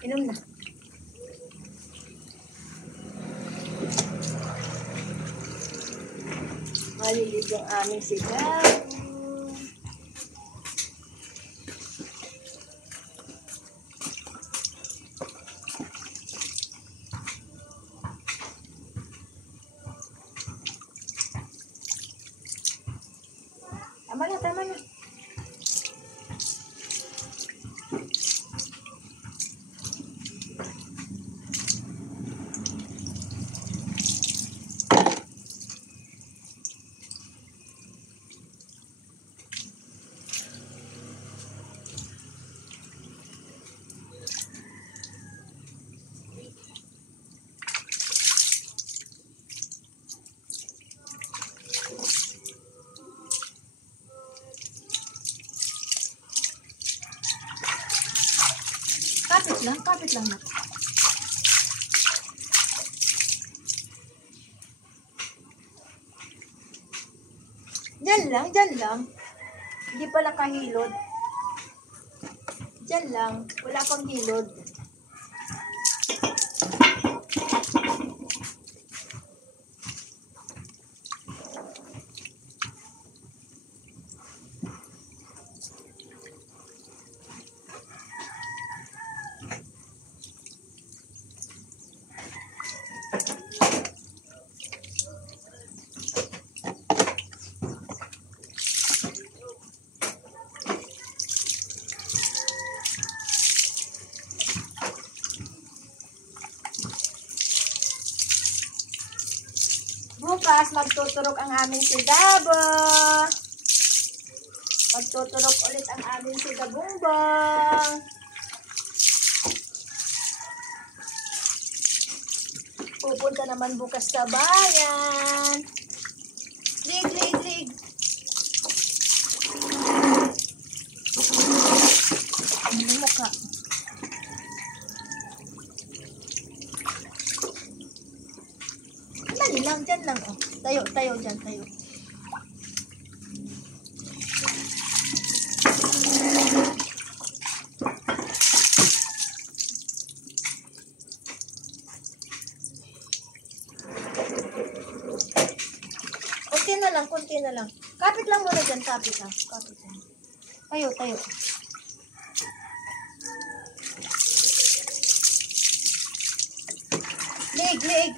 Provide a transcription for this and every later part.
Inom na. Malilit yung aming sigaw. Tama na, tama na. Kapit lang na. Diyan lang. Hindi pala kahilod. Diyan lang, wala pang hilod. Bukas, magtuturok ang aming sidabo. Magtuturok ulit ang aming sidabungbong. Pupunta naman bukas sa bayan. Lig. Ano mo ka? Dali lang, dyan lang. Oh. Tayo dyan, tayo. Kunti na lang. Kapit lang muna dyan, kapit lang. Kapit lang. Tayo.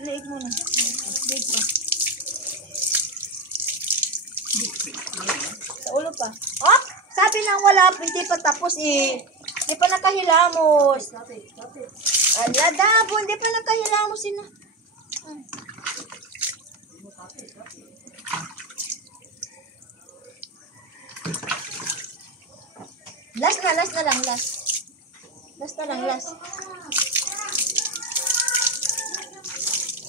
Liig muna. Liig pa. Sa ulo pa. Oh! Sabi nang wala, hindi pa tapos eh. Hindi pa nakahilamos. Ala, Dabo, hindi pa nakahilamos sina. Last na lang.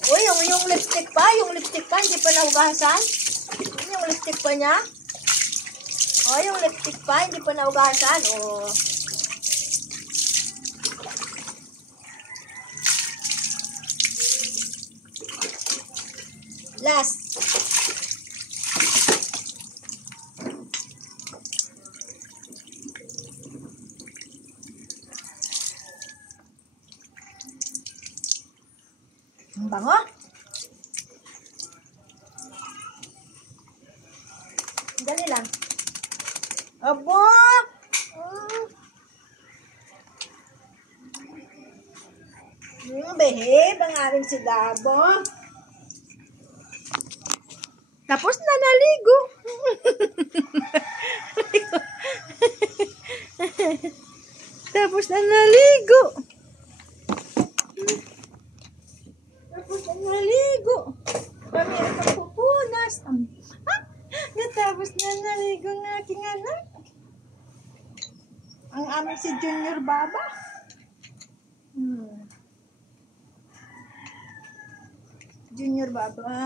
Uy, yung lipstick pa, hindi pa nahugasan. Yung lipstick pa niya. Oh, yung lipstick pa, hindi pa nahugasan. Oh. Last. Ang bango. Dali lang. Abo! Behave ang aming sidabo. Tapos na naligo. Tapos na naligo. Kami ang pupunas. Natapos na naligo ng aking anak. Ang aming si Junior Baba. Junior Baba.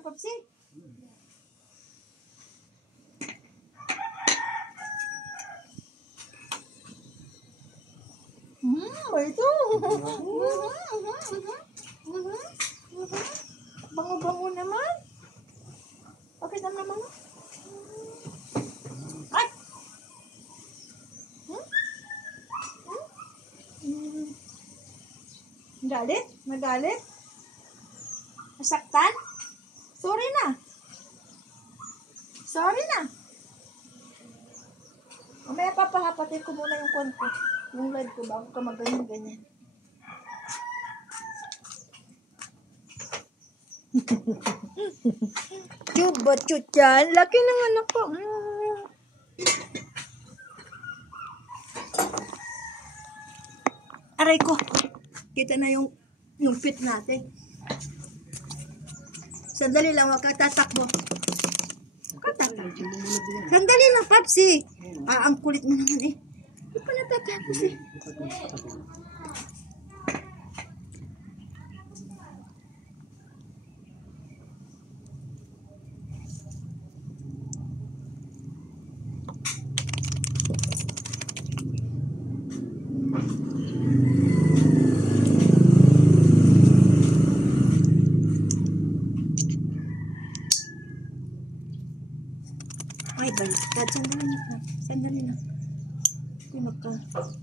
Popsi. amoy ito. Bango-bango naman. Bakit naman naman? Ay! Galit? Magalit? Nasaktan? Sorry na. Sorry na. Mamaya papahapatid ko muna yung konti. Yung live ko bago ka maganyan-ganyan. Chuba chuchan. Laki ng anak ko. Aray ko. Kita na yung fit natin. Sandali lang, wag ka tatakbo. Sandali lang, Papsi. Ang kulit mo naman eh. Hindi pa natatapos eh. Ay, baliktad. Sandali lang. Sandali lang.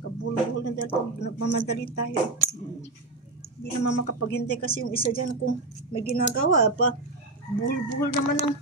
Kabulbul na dahil pag nagmamadali tayo. Hindi naman makapaghintay kasi yung isa dyan kung may ginagawa pa. Bulbul naman ang